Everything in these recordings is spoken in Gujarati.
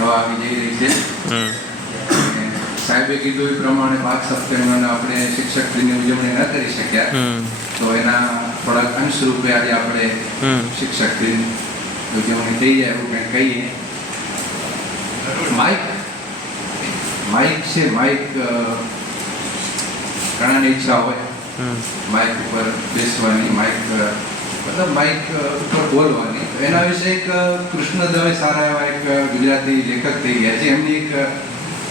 હવા આવી જઈ રહી છે સાહેબે કીધું એ પ્રમાણે પાંચ સપ્ટેમ્બરના આપણે શિક્ષક દિનની ઉજવણી ન કરી શક્યા. તો એના થોડાક અંશ રૂપે આજે આપણે શિક્ષક દિન ઉજવણી થઈ જાય એવું કંઈક કહીએ. માઇક માઇક છે માઇક ઘણાની ઈચ્છા હોય. માઇક ઉપર બેસવાની માઇક મતલબ માઇક ઉપર બોલવાની. એના વિશે એક કૃષ્ણ દવે સારા એવા એક ગુજરાતી લેખક થઈ ગયા છે. એમની એક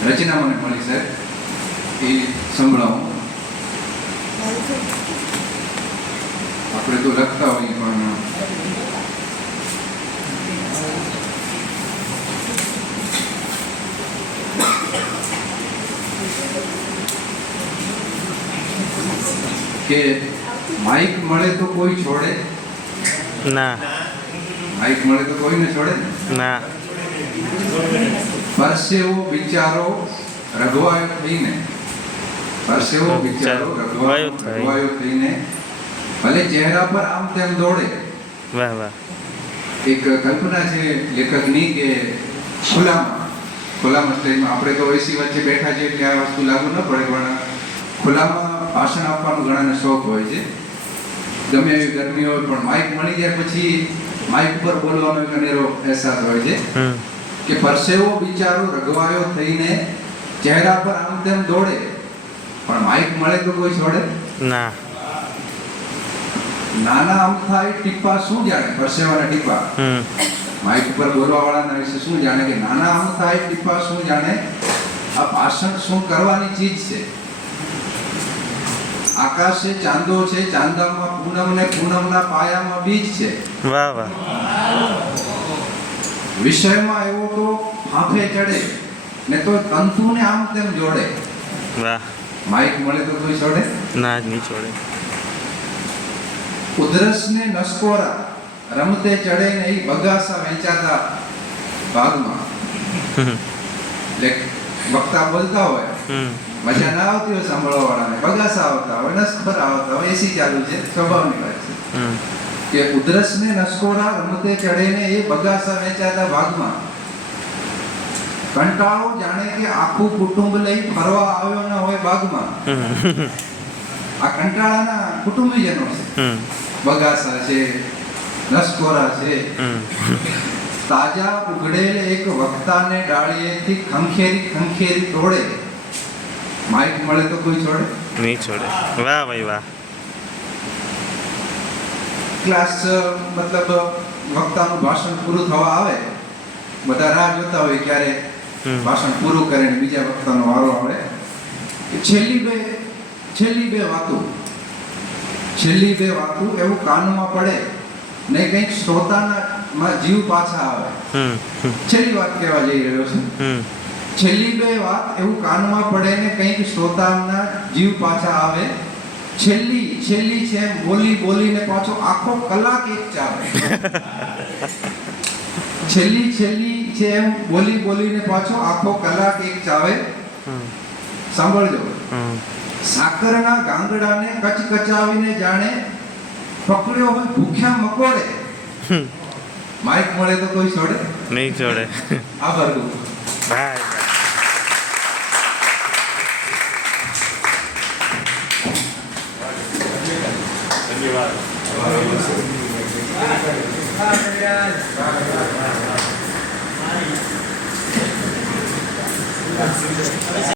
રચના મને મળી સાહેબ એ સંભળાવું. આપણે તો લખતા હોઈએ, પણ કે માઇક મળે તો કોઈ છોડે. ના. માઈક મળે તો કોઈ ન છોડે? ના. પરસેવો વિચારો રઘવાયો થઈને. પરસેવો વિચારો રઘવાયો રઘવાયો રઘવાયો થઈને. ભલે ચહેરા પર આમ તેમ દોડે. વાહ વાહ. એક કલ્પના છે લેખકની કે ખુલ્લામાં. ખુલ્લામાં સ્ટેજમાં આપણે તો એસી વચ્ચે બેઠા છીએ એટલે આ વસ્તુ લાગુ ન પડે પણ ખુલ્લામાં ભાષણ આપવાનો ઘણાને શોખ હોય છે. ગમે એવી ગરમી હોય પણ માઇક મળી જાય પછી માઇક ઉપર બોલવાનો એક અનેરો અહેસાસ હોય છે. કે પરસેવો બિચારો રગવાયો થઈને ચહેરા પર આમ તેમ દોડે પણ માઇક મળે તો કોઈ છોડે? ના. નાના અમથા એ ટીપા શું જાણે? પરસેવાના ટીપા. માઇક ઉપર બોલવા વાળાના વિશે શું જાણે? કે નાના અમથા એ ટીપા શું જાણે? આ ભાષણ શું કરવાની ચીજ છે? આકાશે ચાંદો છે ચાંદામાં પૂનમ ને પૂનમના પાયામાં બીજ છે. વાહ વાહ. વિષયમાં એવો તો હાફે ચડે ને તો તંતુને આમ તેમ જોડે. વાહ. માઇક મળે તો કોઈ છોડે? ના જ નહીં છોડે. ઉધરસને નસકોરા રમતે ચડે ને એ બગાસા વેચાતા ભાગમાં એટલે વક્તા બોલતા હોય. મજા ના આવતી હોય સાંભળવા વાળાને બગાસા આવતા હોય નસકોરા આવતા હોય એસી ચાલુ છે સ્વભાવની વાત છે. કે ઉધરસને નસકોરા રમતે ચડે ને એ બગાસા વેચાતા ભાગમાં કંટાળો જાણે કે આખું કુટુંબ લઈ ફરવા આવ્યો ન હોય બાગમાં. આ કંટાળાના કુટુંબીજનો છે. બગાસા છે નસકોરા છે. તાજા ઉઘડેલ એક વક્તાને ડાળીએથી ખંખેરી ખંખેરી તોડે. માઇક મળે તો કોઈ છોડે? નહીં છોડે. વાહ ભાઈ વાહ. ક્લાસ મતલબ વક્તાનું ભાષણ પૂરું થવા આવે બધા રાહ જોતા હોય ક્યારે ભાષણ પૂરું કરે ને બીજા વક્તાનો વારો આવે. છેલ્લી બે છેલ્લી બે વાતો છેલ્લી બે વાતો એવું કાનમાં પડે ને કંઈક શ્રોતાના માં જીવ પાછા આવે. છેલ્લી વાત કહેવા જઈ રહ્યો છું. છેલ્લી બે વાત એવું કાનમાં પડે ને કંઈક શ્રોતાના જીવ પાછા આવે. છેલ્લી છેલ્લી છે એમ બોલી બોલીને પાછો આખો કલાક એક ચાલે. છેલ્લી છેલ્લી છે એમ બોલી બોલીને પાછો આખો કલાક એક ચાવે. સાંભળજો. સાકરના ગાંગડાને કચકચાવીને જાણે પકડ્યો હોય ભૂખ્યા મકોડે. માઇક મળે તો કોઈ છોડે? નહીં છોડે. આભાર બાય ભાઈ